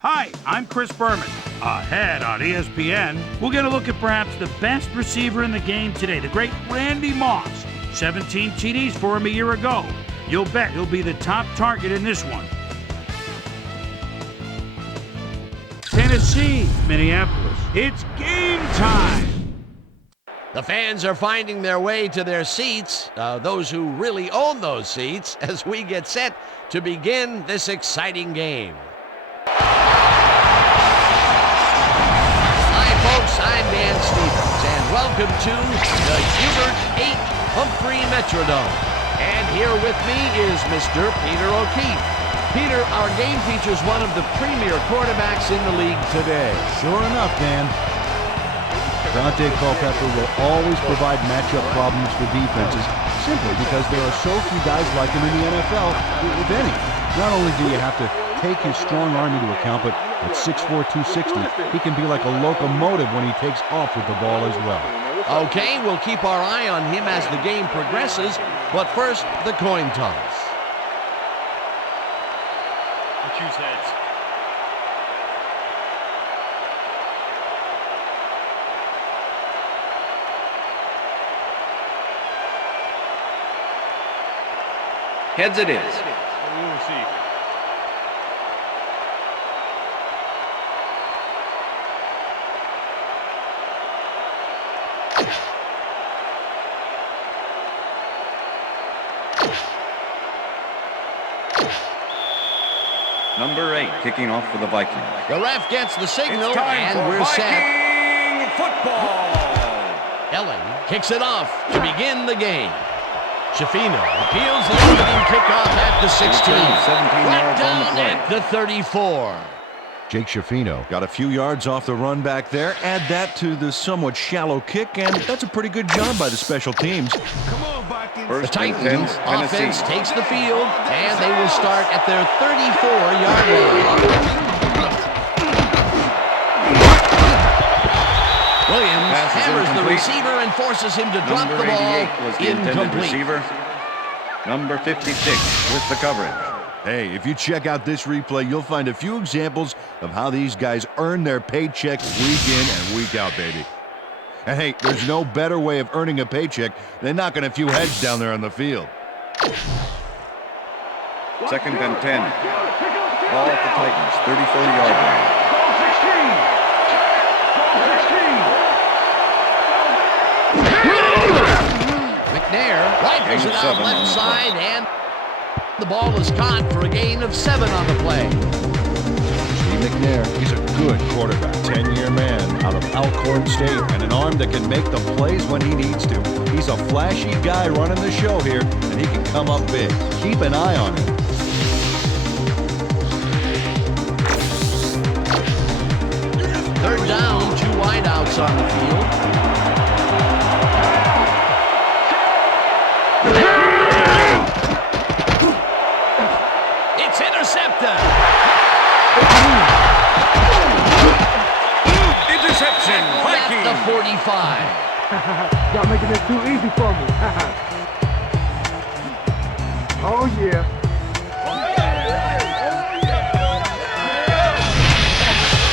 Hi, I'm Chris Berman. Ahead on ESPN, we're going to look at perhaps the best receiver in the game today, the great Randy Moss. 17 TDs for him a year ago. You'll bet he'll be the top target in this one. Tennessee, Minneapolis. It's game time. The fans are finding their way to their seats, those who really own those seats, as we get set to begin this exciting game. Hi, folks. I'm Dan Stevens, and welcome to the Hubert 8 Humphrey Metrodome. And here with me is Mr. Peter O'Keefe. Peter, our game features one of the premier quarterbacks in the league today. Sure enough, Dan. Dante Culpepper will always provide matchup problems for defenses simply because there are so few guys like him in the NFL, if any. Not only do you have to take his strong arm into account, but at 6'4", 260, he can be like a locomotive when he takes off with the ball as well. Okay, we'll keep our eye on him as the game progresses, but first, the coin toss. Choose heads. Heads it is. We will see. Number 8 kicking off for the Vikings. The ref gets the signal, It's time and for we're Viking set. football. Ellen kicks it off to begin the game. Shafino appeals the leading kickoff at the 16. 17 Right yards on the down play. at the 34. Jake Shafino got a few yards off the run back there. Add that to the somewhat shallow kick, and that's a pretty good job by the special teams. Come on, Vikings. The First and Titans 10, offense Tennessee. takes the field, and they will start at their 34-yard line. Williams Pass is hammers the incomplete. receiver and forces him to drop Number the ball. 88 was the intended Incomplete. receiver. Number 56 with the coverage. Hey, if you check out this replay, you'll find a few examples of how these guys earn their paycheck week in and week out, baby. And hey, there's no better way of earning a paycheck than knocking a few heads down there on the field. Second and 10. Ball at the Titans, 34-yard line. McNair rifles Gain it of out 7 on left the side, and the ball is caught for a gain of 7 on the play. Steve McNair, he's a good quarterback. 10-year man out of Alcorn State and an arm that can make the plays when he needs to. He's a flashy guy running the show here, and he can come up big. Keep an eye on him. Third down, 2 wideouts on the field. It's intercepted. Interception, At the Vikings. 45. Y'all making this too easy for me. Oh, yeah.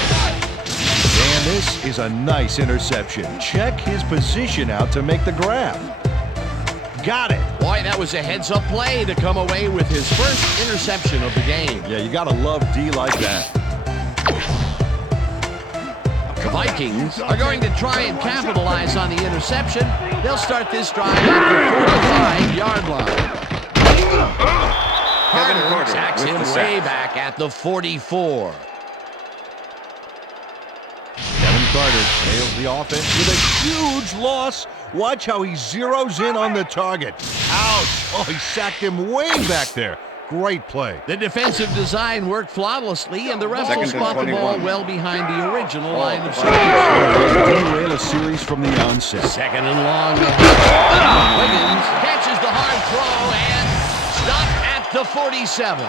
And this is a nice interception. Check his position out to make the grab. Got it. Boy, that was a heads-up play to come away with his first interception of the game. Yeah, you gotta love D like that. The Vikings are going to try and capitalize on the interception. They'll start this drive at the 45-yard line. Carter sacks with him the way sack. back at the 44. Kevin Carter nails the offense with a huge loss. Watch how he zeroes in on the target. Ouch! Oh, he sacked him way back there. Great play. The defensive design worked flawlessly, and the refs will Second and spot the ball 21. well behind the original Ball line at of the scrimmage. Derail a series from the onset. Second and long. Wiggins catches the hard throw and stopped at the 47.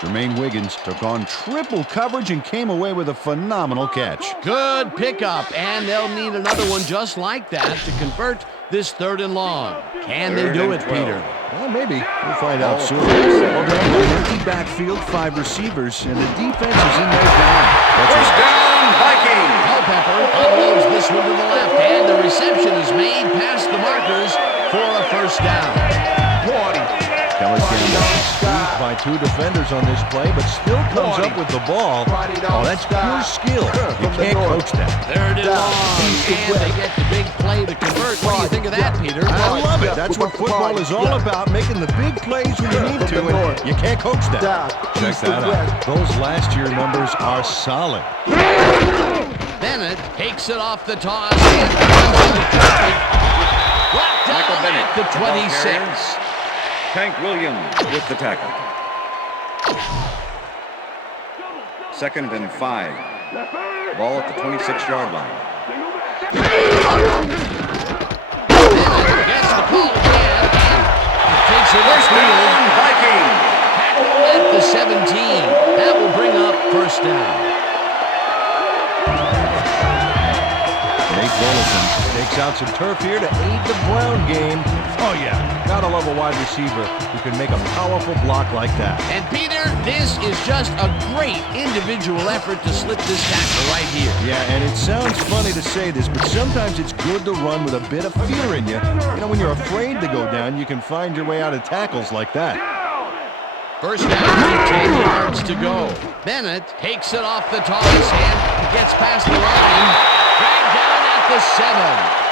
Jermaine Wiggins took on triple coverage and came away with a phenomenal catch. Good pickup, and they'll need another one just like that to convert this third and long. Can they Third do and it, 12. Peter? Well, maybe. We'll find out soon. Well, Dan, an empty backfield, 5 receivers, and the defense is in their down. First down, Vikings. Culpepper unloads this one to the left, and the reception is made past the markers for a first down. Kelly Campbell squeezed by 2 defenders on this play, but still comes up with the ball. Oh, that's pure skill. You can't coach that. 3rd and long, and they get the big play to convert. What do you think of that, Peter? I love it. That's what football is all about, making the big plays when you need to, and you can't coach that. Check that out. Those last year numbers are solid. Bennett takes it off the toss. And brought down Michael Bennett, at the 26. Tank Williams with the tackle. 2nd and 5. Ball at the 26-yard line. Bennett gets the call again and takes it First down, Vikings. Tackled at the 17. That will bring up first down. Nate Bullison takes out some turf here to aid the Brown game. Oh, yeah. Gotta love a wide receiver who can make a powerful block like that. And Peter, this is just a great individual effort to slip this tackle right here. Yeah, and it sounds funny to say this, but sometimes it's good to run with a bit of fear in you. You know, when you're afraid to go down, you can find your way out of tackles like that. First down, 10 yards to go. Bennett takes it off the toss and gets past the line. Dragged down at the 7.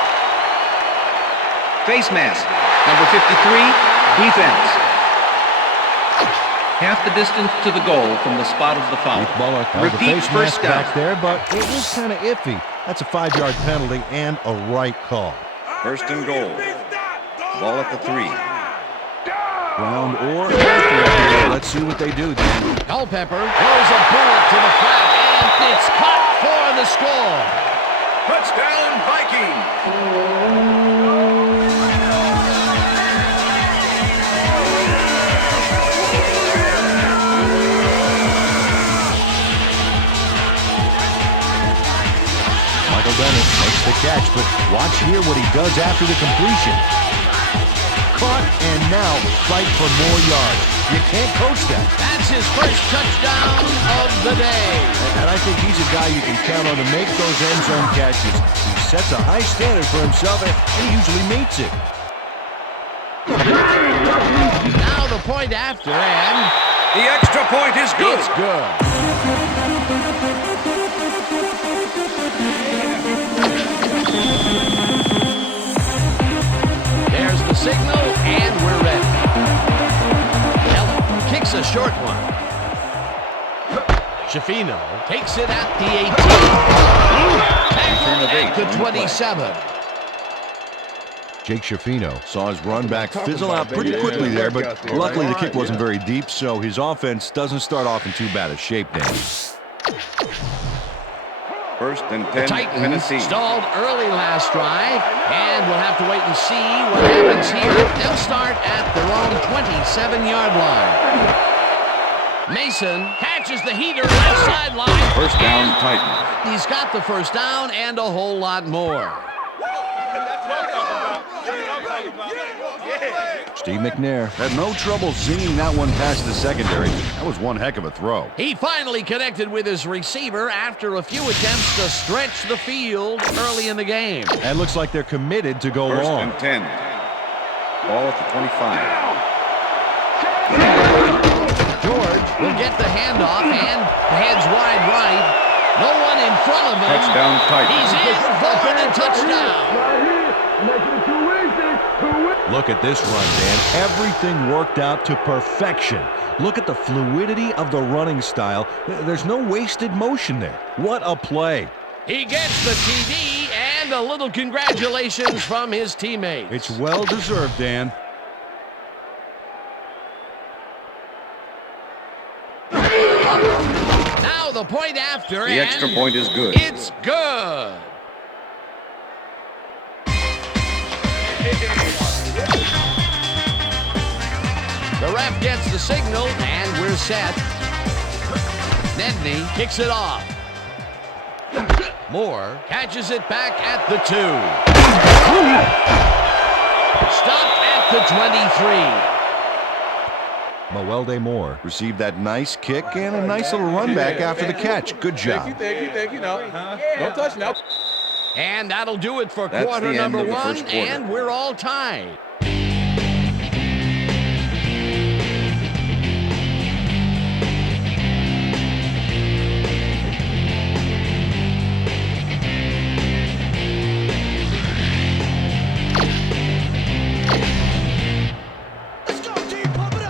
Face mask, number 53, defense. Half the distance to the goal from the spot of the foul. Bullock held the Repeat face first mask down. back there, but it was kind of iffy. That's a 5-yard penalty and a right call. First and goal. Ball at the 3. Ground or air. Let's see what they do. Culpepper throws a bullet to the flat, and it's caught for the score. Touchdown, Vikings. Michael Bennett makes the catch, but watch here what he does after the completion. Caught and now fight for more yards. You can't coach that. That's his first touchdown of the day. And I think he's a guy you can count on to make those end zone catches. He sets a high standard for himself and he usually meets it. Now the point after, and The extra point is good. it's good. There's the signal, and we're ready. Elton kicks a short one. Shafino takes it at the 18. Tackled at the 27. Jake Shafino saw his run back fizzle out pretty quickly there, but luckily the kick wasn't very deep, so his offense doesn't start off in too bad a shape then. First and The 10, Titans Tennessee. stalled early last drive, and we'll have to wait and see what happens here. They'll start at their own 27-yard line. Mason catches the heater left sideline. First down, Titans. He's got the first down and a whole lot more. Steve McNair had no trouble zinging that one past the secondary. That was one heck of a throw. He finally connected with his receiver after a few attempts to stretch the field early in the game. And looks like they're committed to go First long. and 10. Ball at the 25. George will get the handoff and heads wide right. No one in front of him. Touchdown, Titans. He's in for the touchdown. Right here. Making it too easy. Look at this run, Dan. Everything worked out to perfection. Look at the fluidity of the running style. There's no wasted motion there. What a play. He gets the TD and a little congratulations from his teammates. It's well deserved, Dan. Now the point after, The and extra point is good. it's good. The ref gets the signal, and we're set. Nedney kicks it off. Moore catches it back at the 2. Stopped at the 23. Mawelde Moore received that nice kick and a nice little run back after the catch. Good job. Thank you. Don't touch now. And that'll do it for That's quarter the end number of the one, first quarter. and we're all tied.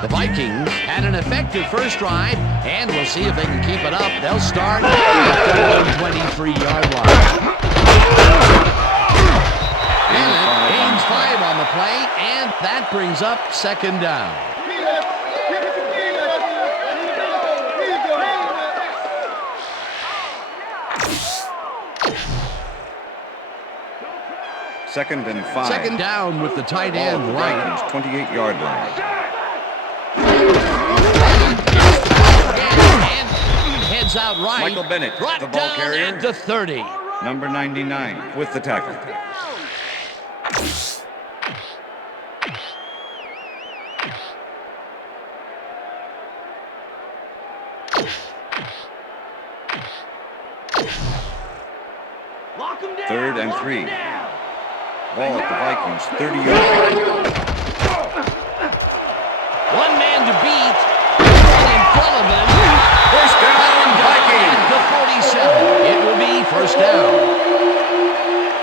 The Vikings had an effective first drive, and we'll see if they can keep it up. They'll start at the 123-yard line. Gains 5 on the play, and that brings up second down. Second and 5. Second down with the tight Ball end at the line. Vikings 28-yard line. And heads out right. Michael Bennett, Brought the ball down carrier. at the 30. Number 99 with the tackle. Third and 3. Ball at the Vikings 30-yard line. One man to beat. And in front of him. First down, Vikings. At the 47. It will be first down.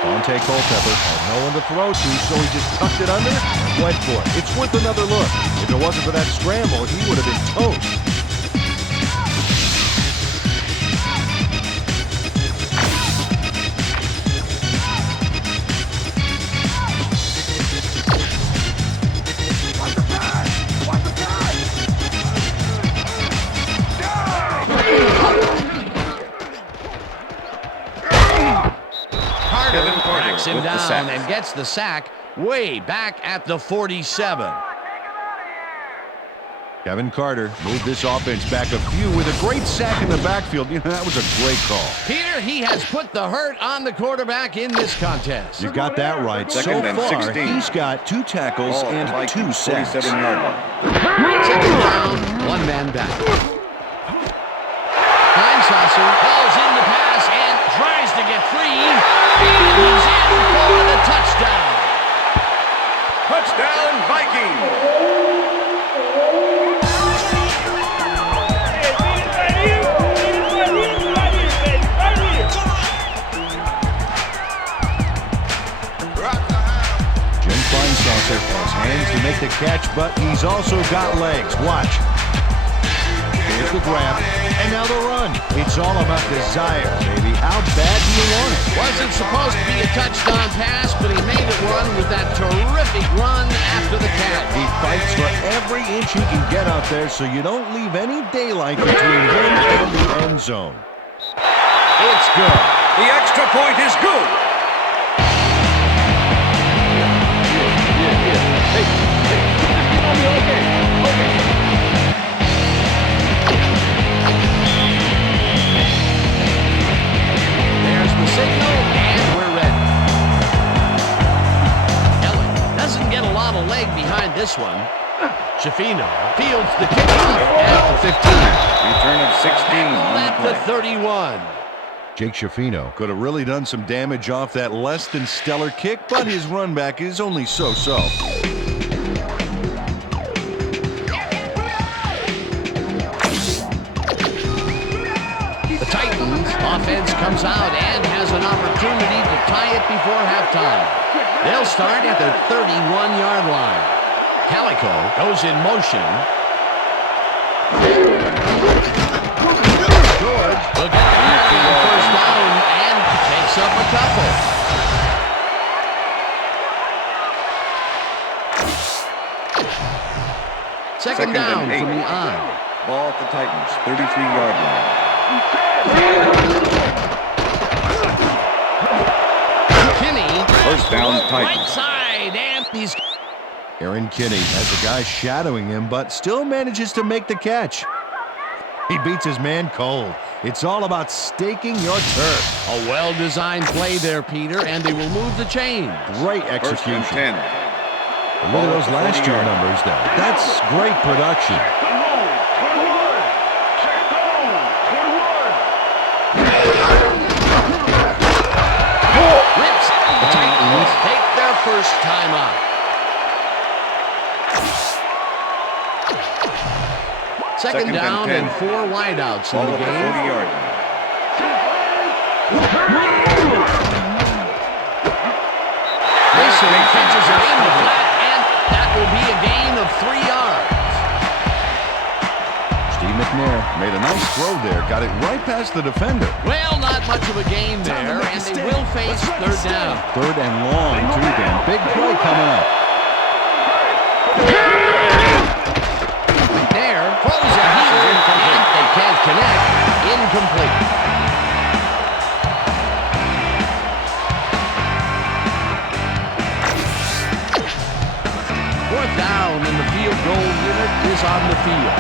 Dante Culpepper had no one to throw to, so he just tucked it under and went for it. It's worth another look. If it wasn't for that scramble, he would have been toast. Tracks him with the down sack. and gets the sack way back at the 47. Kevin Carter moved this offense back a few with a great sack in the backfield. You know, that was a great call. Peter, he has put the hurt on the quarterback in this contest. You got that right. Second So and far, 16. he's got 2 tackles Ball at the and 2 Vikings sacks. 47-yard line. Second down, one man back. Saucer falls in the pass and tries to get free. And he's in for the touchdown. Touchdown, Vikings! Saucer has hands to make the catch, but he's also got legs. Watch. Here's the grab, and now the run. It's all about desire, baby. How bad do you want it? Wasn't supposed to be a touchdown pass, but he made it one with that terrific run after the catch. He fights for every inch he can get out there, so you don't leave any daylight between him and the end zone. It's good. The extra point is good. There's the signal, and we're ready. Ellen doesn't get a lot of leg behind this one. Shafino fields the kickoff at the 15. Return of 16 on At the the play. 31. Jake Shafino could have really done some damage off that less than stellar kick, but his run back is only so-so. The Titans offense comes out and has an opportunity to tie it before halftime. They'll start at the 31-yard line. Calico goes in motion. George will get the carry on first down and takes up a couple. Second down and 8. from the eye. Ball at the Titans, 33-yard line. Kinney. First down, Right Titans. side, and he's... Aaron Kinney has a guy shadowing him, but still manages to make the catch. He beats his man cold. It's all about staking your turf. A well-designed play there, Peter, and they will move the chains. Great First execution. and 10. But look at those last year numbers there. That's great production. Rips. The Titans take their first time out. Second down and 4 wideouts in Ball the at the game. 40-yard line. Mason catches it in the flat, and that will be a gain of 3 yards. Steve McNair made a nice throw there. Got it right past the defender. Well, not much of a gain there, and they will face third down. Third and long, too, Dan. Big play coming up. McNair throws a heater, and they can't connect. Incomplete. Fourth down, and the field goal unit is on the field.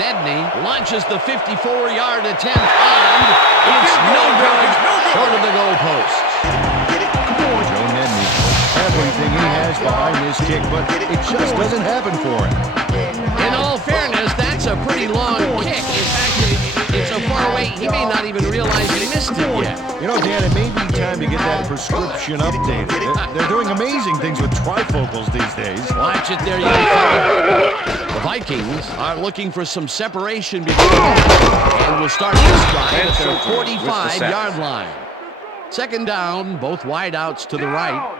Nedney launches the 54-yard attempt, and it's no good, short of the goalposts. Joe Nedney, everything he has behind this kick, but it just doesn't happen for him. In all fairness, that's a pretty long kick. In fact, it's so far away, he may not even realize he missed it yet. You know, Dan, it may be time to get that prescription updated. They're doing amazing things with trifocals these days. Watch it there, young fella. The Vikings are looking for some separation between them, and will start this drive at their 45-yard line. Second down, both wideouts to the right.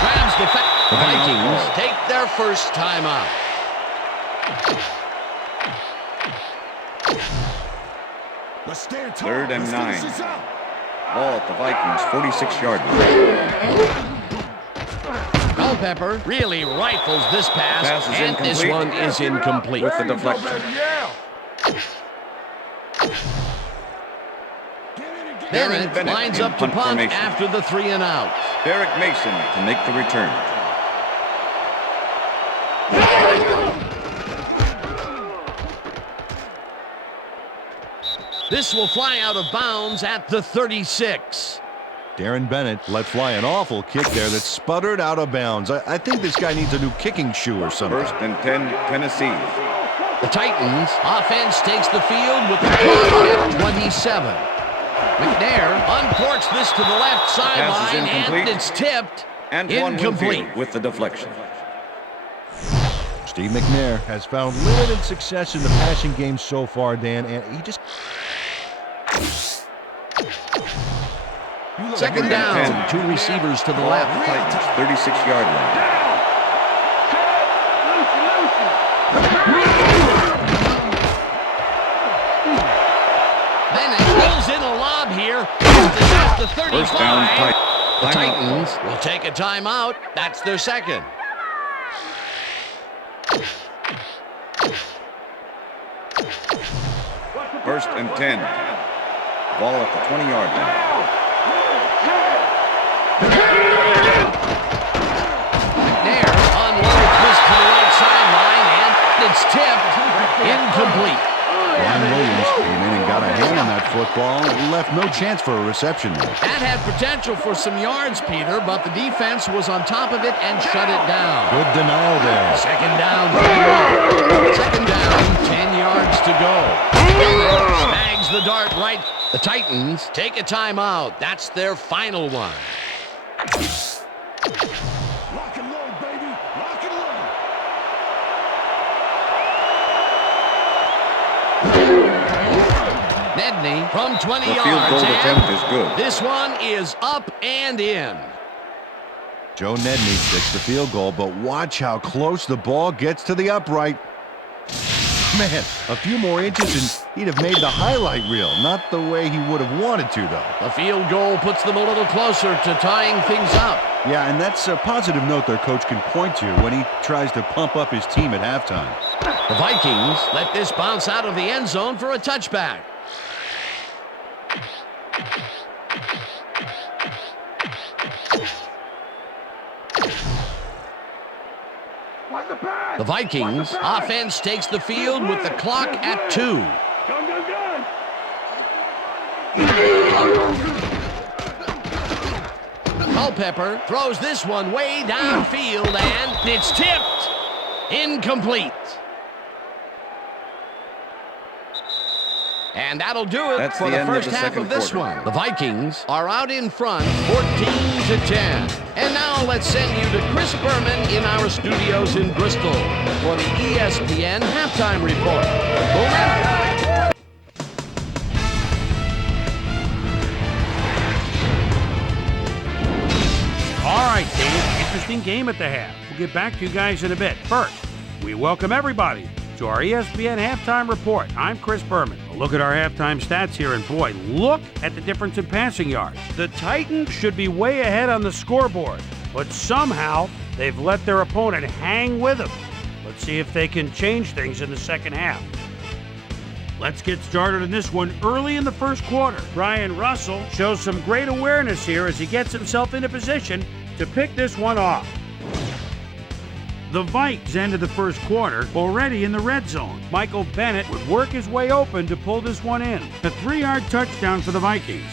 Grabs the Vikings take their first time out. Third and 9. Ball at the Vikings 46-yard line. Culpepper really rifles this pass, Pass is and this incomplete. one is incomplete. With the deflection. Bennett lines up to in punt punt formation. after the 3 and out. Derek Mason to make the return. This will fly out of bounds at the 36. Darren Bennett let fly an awful kick there that sputtered out of bounds. I think this guy needs a new kicking shoe or something. First and 10, Tennessee. The Titans offense takes the field with the clock at 27. McNair uncorks this to the left sideline, and it's tipped. Antoine incomplete. Winfield with the deflection. Steve McNair has found limited success in the passing game so far, Dan, and he just... Second down, 2 receivers to the left. Titans 36-yard line. Bennett pulls in a lob here. This is the 35. First down, The Titans will take a timeout. That's their second. First and 10. Ball at the 20-yard line. McNair unloads this to the right sideline, and it's tipped. Incomplete. Ryan Williams came in and got a hand on that football and left no chance for a reception there. That had potential for some yards, Peter, but the defense was on top of it and shut it down. Good denial there. Second down, 10 yards to go. Snags the dart right. The Titans take a timeout. That's their final one. Lock and load, baby. Lock and load. Nedney from 20 The field yards. goal And attempt is good. this one is up and in. Joe Nedney takes the field goal, but watch how close the ball gets to the upright. Man, a few more inches and he'd have made the highlight reel. Not the way he would have wanted to, though. The field goal puts them a little closer to tying things up. Yeah, and that's a positive note their coach can point to when he tries to pump up his team at halftime. The Vikings let this bounce out of the end zone for a touchback. The Vikings offense takes the field with the clock at 2. Culpepper throws this one way downfield, and it's tipped. Incomplete. And that'll do it That's for the the end of first the half second of this quarter. one. The Vikings are out in front, 14-10. And now let's send you to Chris Berman in our studios in Bristol for the ESPN halftime report. Boomer? All right, Dave, interesting game at the half. We'll get back to you guys in a bit. First, we welcome everybody to our ESPN halftime report. I'm Chris Berman. A look at our halftime stats here, and boy, look at the difference in passing yards. The Titans should be way ahead on the scoreboard, but somehow they've let their opponent hang with them. Let's see if they can change things in the second half. Let's get started in this one early in the first quarter. Brian Russell shows some great awareness here as he gets himself into position to pick this one off. The Vikes ended the first quarter already in the red zone. Michael Bennett would work his way open to pull this one in. A 3-yard touchdown for the Vikings.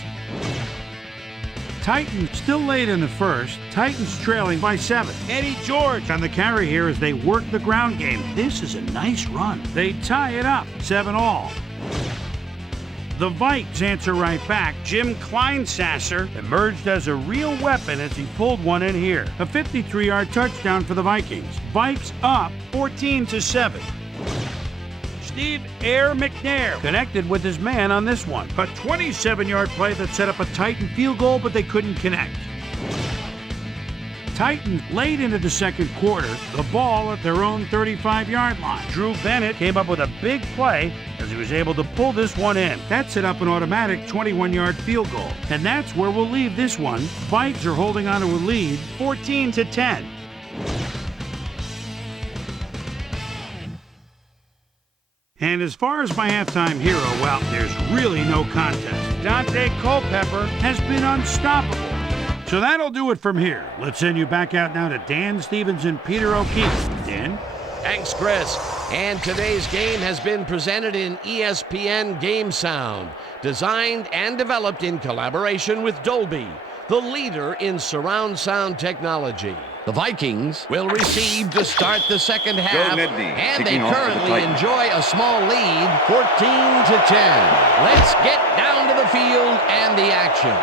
Titans still late in the first. Titans trailing by 7. Eddie George on the carry here as they work the ground game. This is a nice run. They tie it up, 7-all. The Vikes answer right back. Jim Kleinsasser emerged as a real weapon as he pulled one in here. A 53-yard touchdown for the Vikings. Vikes up 14-7. Steve Air McNair connected with his man on this one. A 27-yard play that set up a Titan field goal, but they couldn't connect. Titans late into the second quarter, the ball at their own 35-yard line. Drew Bennett came up with a big play as he was able to pull this one in. That set up an automatic 21-yard field goal. And that's where we'll leave this one. Vikes are holding on to a lead, 14-10. And as far as my halftime hero, well, there's really no contest. Dante Culpepper has been unstoppable. So that'll do it from here. Let's send you back out now to Dan Stevens and Peter O'Keefe. Dan? Thanks, Chris. And today's game has been presented in ESPN Game Sound, designed and developed in collaboration with Dolby, the leader in surround sound technology. The Vikings will receive to start the second half, Nedney, and they kicking off for the currently Titans. enjoy a small lead, 14-10. Let's get down to the field and the action.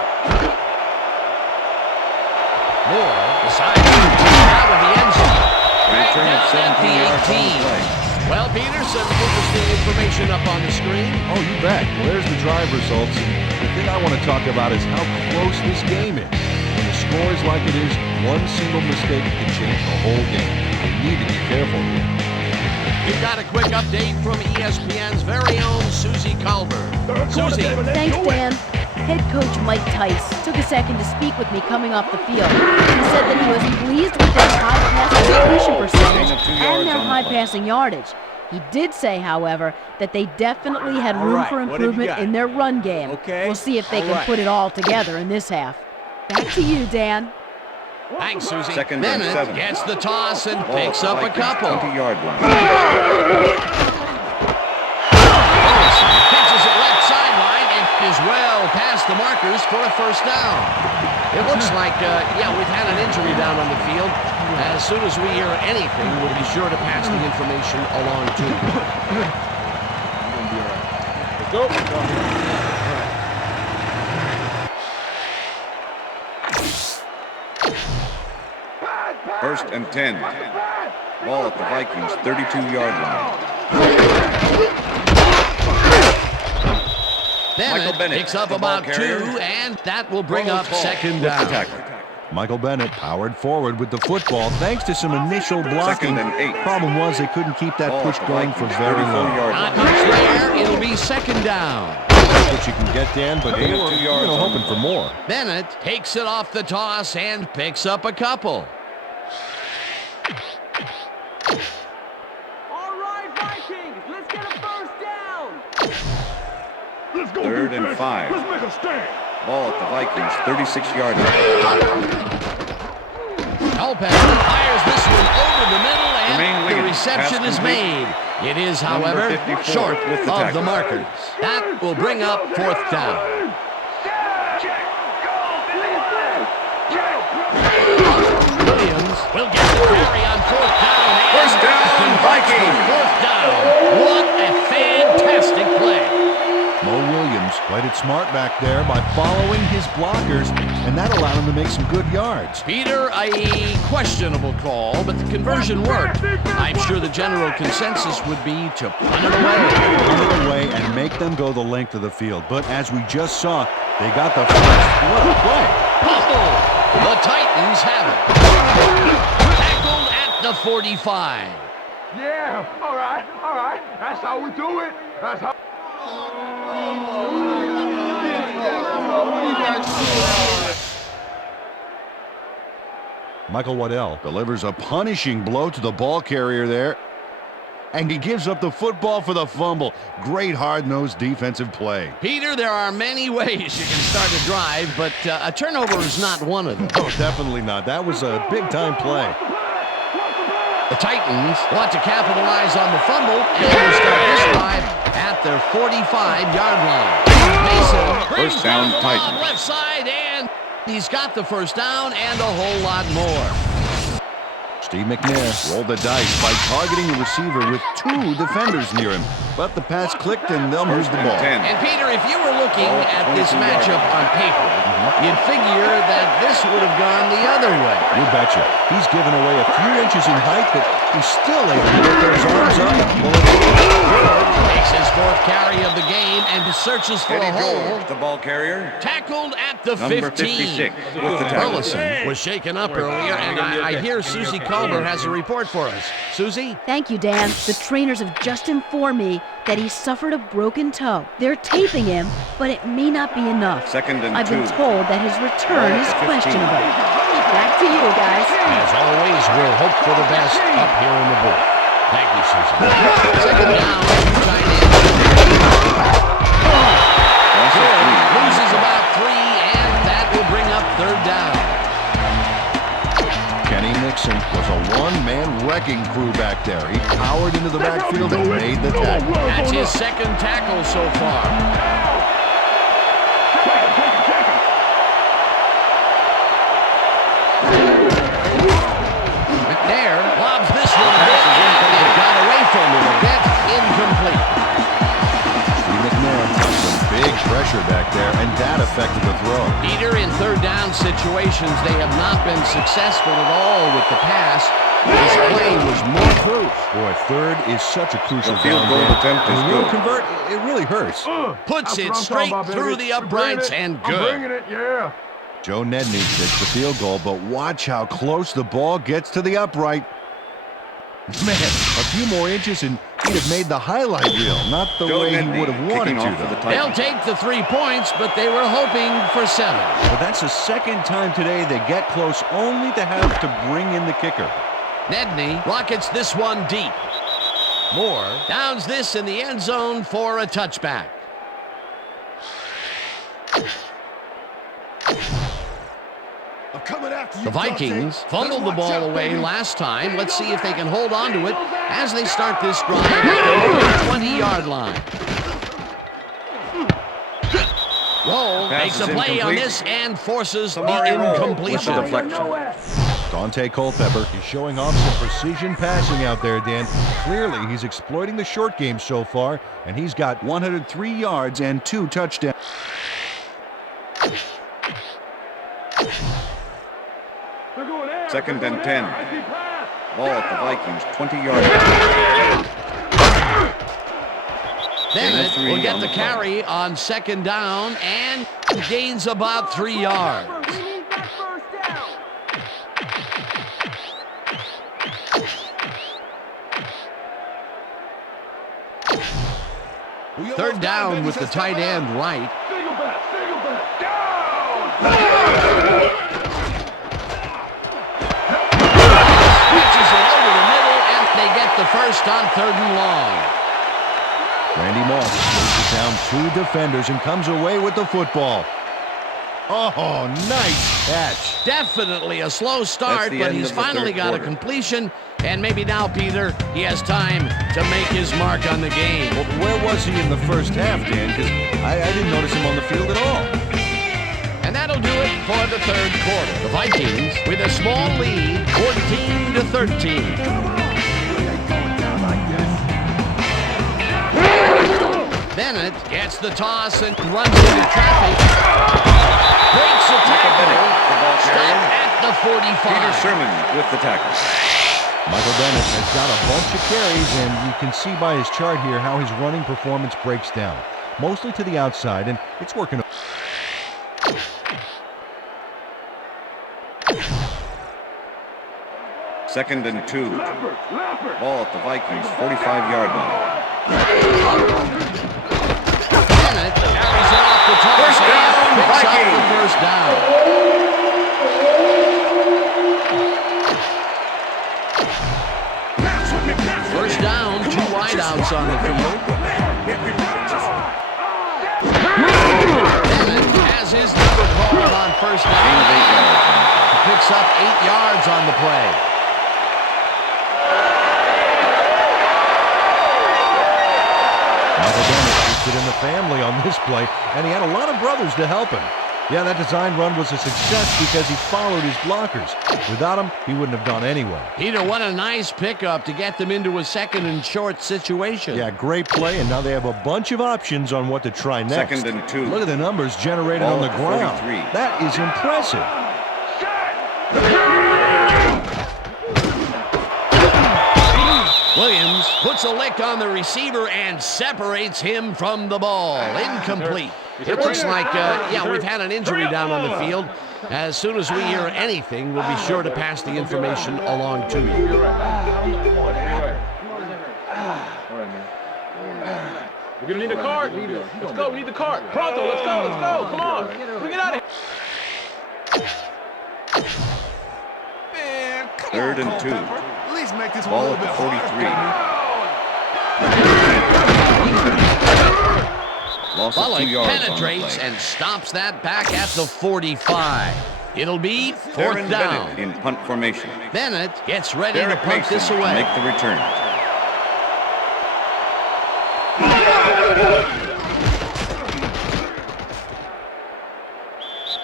Moore decides to take out of the end zone. Right Return of down at 17 yards the on the 18. play. Well, Peter, some interesting information up on the screen. Oh, you bet. Well, there's the drive results. The thing I want to talk about is how close this game is. When the score is like it is, one single mistake can change the whole game. They need to be careful here. We've got a quick update from ESPN's very own Susie Culver. Susie. Thanks, Dan. Head coach Mike Tice took a second to speak with me coming off the field. He said that he was pleased with their high pass completion percentage and their high passing yardage. He did say, however, that they definitely had room for improvement in their run game. We'll see if they can put it all together in this half. Back to you, Dan. Thanks, Susie. Second and Bennett 7. gets the toss and Ball picks at up the a Vikings' couple. 20-yard line. Pitches it left sideline and is well past the markers for a first down. It looks like, we've had an injury down on the field. As soon as we hear anything, we'll be sure to pass the information along to you. First and 10. Ball at the Vikings' 32-yard line. Bennett picks up the ball about carrier. 2, and that will bring up Ball second with the down. tackle. Michael Bennett powered forward with the football thanks to some initial blocking. Second and 8. Problem was they couldn't keep that Ball push at the going for Vikings' very long. 34-yard Not line. much there. It'll be second down. That's what you can get, Dan, but they Gain of were 2 yards on hoping the for play. more. Bennett takes it off the toss and picks up a couple. All right, Vikings, let's get a first down. Let's go. Third and defense. 5. Let's make a stand. Ball at the Vikings' 36-yard line. Culpepper fires this one over the middle, And the reception is made. It is, however, short of the markers. That will bring up fourth down. Williams will get the carry on fourth down. First down, Vikings. Fourth down. What a fantastic play. Mo Williams played it smart back there by following his blockers, and that allowed him to make some good yards. Peter, a questionable call, but the conversion worked. I'm sure the general consensus would be to punt it away. Punt it away and make them go the length of the field. But as we just saw, they got the first. What a play. Fumble. The Titans have it. Tackled at the 45. Yeah, all right. That's how we do it. That's how. Michael Waddell delivers a punishing blow to the ball carrier there. And he gives up the football for the fumble. Great hard-nosed defensive play. Peter, there are many ways you can start a drive, but a turnover is not one of them. Oh, definitely not. That was a big-time play. The Titans want to capitalize on the fumble and will start this drive at their 45-yard line. Mason brings First down, the ball Titans. left side, and he's got the first down and a whole lot more. Steve McNair rolled the dice by targeting the receiver with two defenders near him. But the pass clicked and they'll move the ball. 10. And Peter, if you were looking Ball at this 22 matchup on paper, you'd figure that this would have gone the other way. You betcha. He's given away a few inches in height, but he's still able to get those arms up and pull it. Makes his fourth carry of the game and searches for Eddie a hole. George, the ball carrier. Tackled at the Number 15. 56 with the tackle. Burleson was shaken up earlier, and I hear Susie Culver has a report for us. Susie? Thank you, Dan. The trainers have just informed me that he suffered a broken toe. They're taping him, but it may not be enough. Second and I've been 2. told that his return is 15. questionable. Back to you, guys. As always, we'll hope for the best up here in the booth. Thank you, Susie. Second down, two tight ends. Loses about 3, and that will bring up third down. Kenny Mixon was a one-man wrecking crew back there. He powered into the backfield and made the tackle. That's his second tackle so far. McNair lobs this one a bit, and it got away from him a bit. Incomplete. Steve McNair got some big pressure back there, and that affected the throw. Peter, in third down situations, they have not been successful at all with the pass. This play was more proof. Boy, third is such a crucial The field down goal game. attempt is When you don't good. convert, it really hurts. Puts it straight through the uprights and I'm bringing good. it, yeah. Joe Nedney takes the field goal, but watch how close the ball gets to the upright. Man, a few more inches and he'd have made the highlight reel, not the Joe way Nedney he would have wanted kicking to, off for the though. They'll Titans. take the 3 points, but they were hoping for 7. But that's the second time today they get close only to have to bring in the kicker. Nedney rockets this one deep. Moore downs this in the end zone for a touchback. The Vikings fumbled the ball away last time. Let's see if they can hold on to it as they start this drive at the 20-yard line. Roll Pass makes is a play on incomplete. this and forces the Samari Roll with the incompletion. deflection. Dante Culpepper is showing off some precision passing out there, Dan. Clearly, he's exploiting the short game so far, and he's got 103 yards and 2 touchdowns. Second and 10. Ball at the Vikings, 20-yard line. Bennett Three will get on the the carry on second down and gains about 3 yards. We need that first down. Third down with the tight end right. Single back, down! Reaches it over the middle, and they get the first on third and long. Randy Moss chases down 2 defenders and comes away with the football. Oh, nice catch. Definitely a slow start, the but end he's of the finally third got a quarter. completion. And maybe now, Peter, he has time to make his mark on the game. Well, where was he in the first half, Dan? Because I didn't notice him on the field at all. And that'll do it for the third quarter. The Vikings with a small lead, 14-13. Bennett gets the toss and runs into traffic. Breaks the tackle. The ball Stop carrier. at the 45. Peter Sherman with the tackle. Michael Bennett has got a bunch of carries, and you can see by his chart here how his running performance breaks down. Mostly to the outside, and it's working. Second and 2. Ball at the Vikings 45-yard line. Bennett carries it off the toss. First down, Picks up Vikings. the first down. First down, 2 wideouts on the field. Bennett has his number called on first down. He picks up 8 yards on the play. Michael Bennett keeps it in the family on this play, and he had a lot of brothers to help him. Yeah, that design run was a success because he followed his blockers. Without him, he wouldn't have gone anywhere. Peter, what a nice pickup to get them into a second and short situation. Yeah, great play, and now they have a bunch of options on what to try next. Second and 2. Look at the numbers generated Ball on the at the ground. 43. That is impressive. Williams puts a lick on the receiver and separates him from the ball. Incomplete. It looks like, yeah, we've had an injury down on the field. As soon as we hear anything, we'll be sure to pass the information along to you. We're gonna need a cart. Let's go. We need the cart. Pronto. Let's go. Let's go. Come on. Bring it out of here. Third and 2. At least make this Ball one a at little the bit 43. Loss of 2 Bullock yards on the penetrates play. and stops that back at the 45. It'll be fourth Darren down. Bennett in punt formation. Bennett gets ready to Derek punt Mason this to away. make the return.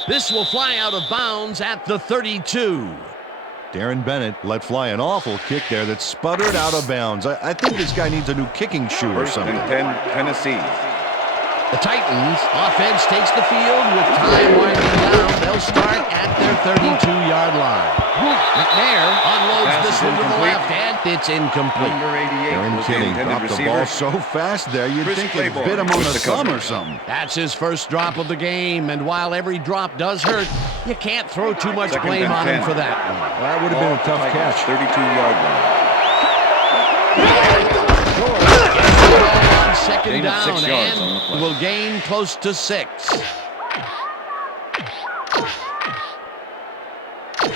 This will fly out of bounds at the 32. Darren Bennett let fly an awful kick there that sputtered out of bounds. I think this guy needs a new kicking shoe or First something. and 10, Tennessee. The Titans offense takes the field with time winding down. They'll start at their 32-yard line. McNair unloads Pass this is one to the incomplete. left, and it's incomplete. Number 88 Darren was the Kidding intended dropped the receiver. ball so fast there, you'd Chris think it Claiborne bit him on with the the thumb cover. or something. That's his first drop of the game, and while every drop does hurt, you can't throw too much Second blame and on him 10. for that one. That would have been a tough catch. 32-yard line. On second Gain of down, 6 yards on the and play. will gain close to 6. Third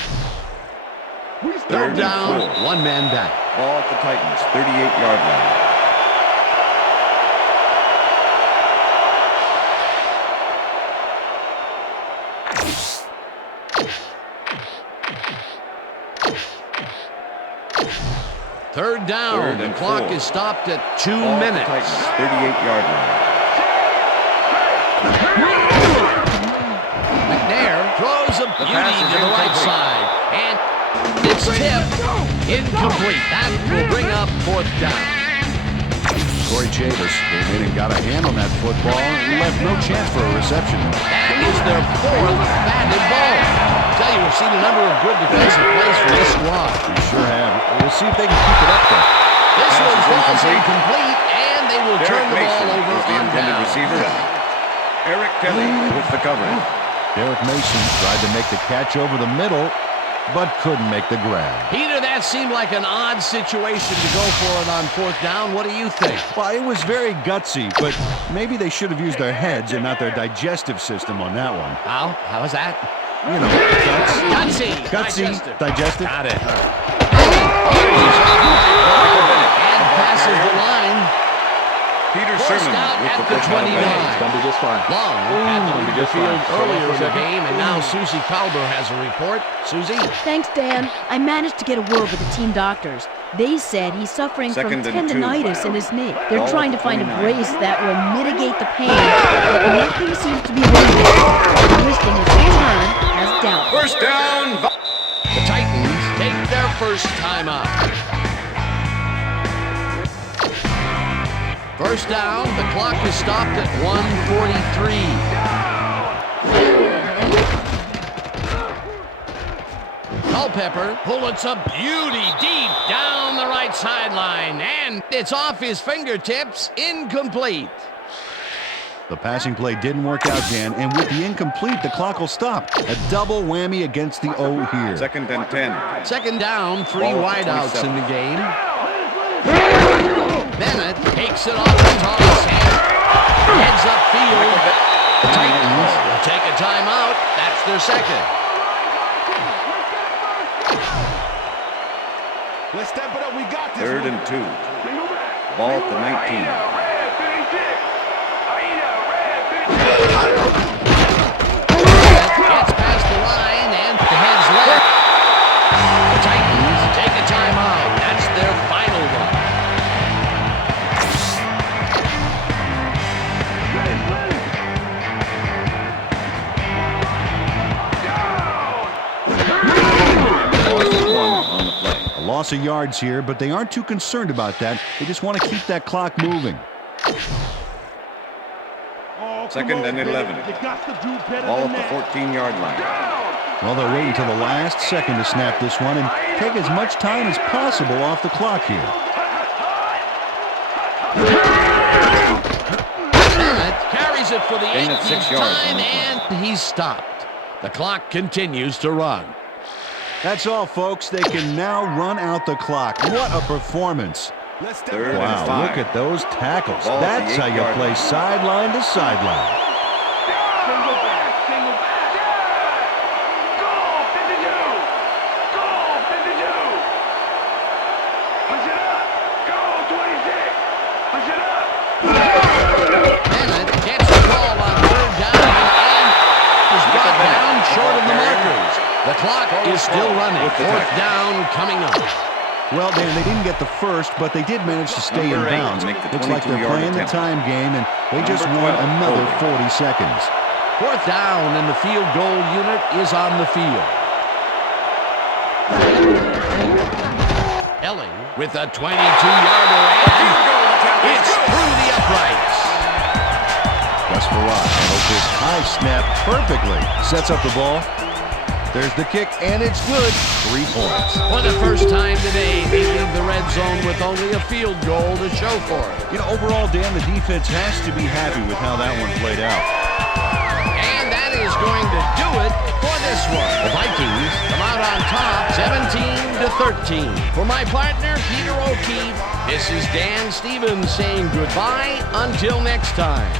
Third and down, 4. one man back. Ball at the Titans, 38-yard line. Third down, Third the and clock 4. is stopped at 2 Ball at the minutes. Titans, 38-yard line. McNair throws a beauty pass is to the right incomplete. side, and it's tipped. Incomplete. That will bring up fourth down. Corey Chavis came in and got a hand on that football and left no chance for a reception. That is their fourth batted ball. I tell you, we've seen a number of good defensive plays from this squad. We sure have. We'll see if they can keep it up there. This Pass one is falls incomplete. incomplete, and they will turn Derek the Mason ball over was the on intended down. receiver. Eric Kelly with the cover. Derek Mason tried to make the catch over the middle, but couldn't make the grab. Peter, that seemed like an odd situation to go for it on fourth down. What do you think? Well, it was very gutsy, but maybe they should have used their heads and not their digestive system on that one. How? How is that? You know, guts. Gutsy. Gutsy, digestive. Got it. And passes the line. Peter First Sherman down with at the the push out of 29. bounds. It's gonna be just fine. Long had to leave the just field fine. earlier in the Second. game, and now Susie Calder has a report. Susie? Thanks, Dan. I managed to get a word with the team doctors. They said he's suffering Second from and 2. tendonitis in his knee. They're Ball trying at to find a 29. brace that will mitigate the pain, but nothing seems to be working. I'm listing his return as doubtful. First down. The Titans take their first timeout. First down, the clock is stopped at 1:43. Culpepper pulling some beauty deep down the right sideline, and it's off his fingertips, incomplete. The passing play didn't work out, Dan, and with the incomplete, the clock will stop. A double whammy against the O here. Second and 10. Second down, 3 Ball at wideouts 27. in the game. Bennett takes it off the toss and heads upfield. The Titans will take a timeout. That's their second. Let's step it up. We got this. Third and 2. Ball at the 19. Gets past the line and heads left. The Titans take a timeout. That's their final one. On the play. A loss of yards here, but they aren't too concerned about that. They just want to keep that clock moving. Second and 11. Ball at the 14-yard line. Well, they'll wait until the last second to snap this one and take as much time as possible off the clock here. Bennett carries it for the Gain of 6 yards on time, the play. and he's stopped. The clock continues to run. That's all, folks. They can now run out the clock. What a performance. Third and Wow, 5. look at those tackles. Ball at That's the how you 8-yard play line. sideline to sideline. Single back. Single back. Goal 52. Goal 52. Push it up. Goal 26. Push it up. Bennett gets the ball on third down and is brought down short of the markers. The clock is still running. Fourth down coming up. Well, Dan, they didn't get the first, but they did manage to stay in Number 8 bounds. make the Looks like they're 22-yard playing the attempt. time game, and they just Number won 12, another holding. 40 seconds. Fourth down, and the field goal unit is on the field. Elling with a 22-yarder, and it's through the uprights. Gus Farad held his high snap perfectly. Sets up the ball. There's the kick, and it's good. 3 points. For the first time today, they leave the red zone with only a field goal to show for it. You know, overall, Dan, the defense has to be happy with how that one played out. And that is going to do it for this one. The Vikings come out on top, 17-13. For my partner, Peter O'Keefe, this is Dan Stevens saying goodbye until next time.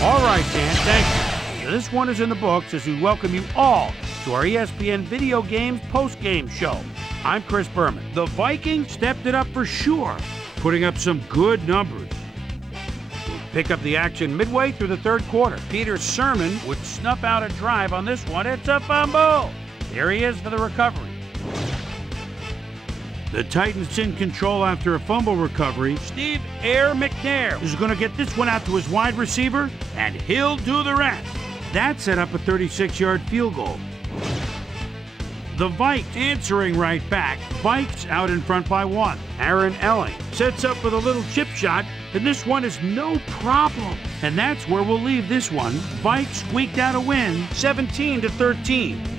All right, Dan, thank you. So this one is in the books as we welcome you all to our ESPN Video Games post-game show. I'm Chris Berman. The Vikings stepped it up for sure, putting up some good numbers. We'll pick up the action midway through the third quarter. Peter Sherman would snuff out a drive on this one. It's a fumble. There he is for the recovery. The Titans in control after a fumble recovery. Steve Air McNair is going to get this one out to his wide receiver, and he'll do the rest. That set up a 36-yard field goal. The Vikes answering right back. Vikes out in front by 1. Aaron Elling sets up with a little chip shot, and this one is no problem. And that's where we'll leave this one. Vikes squeaked out a win, 17-13.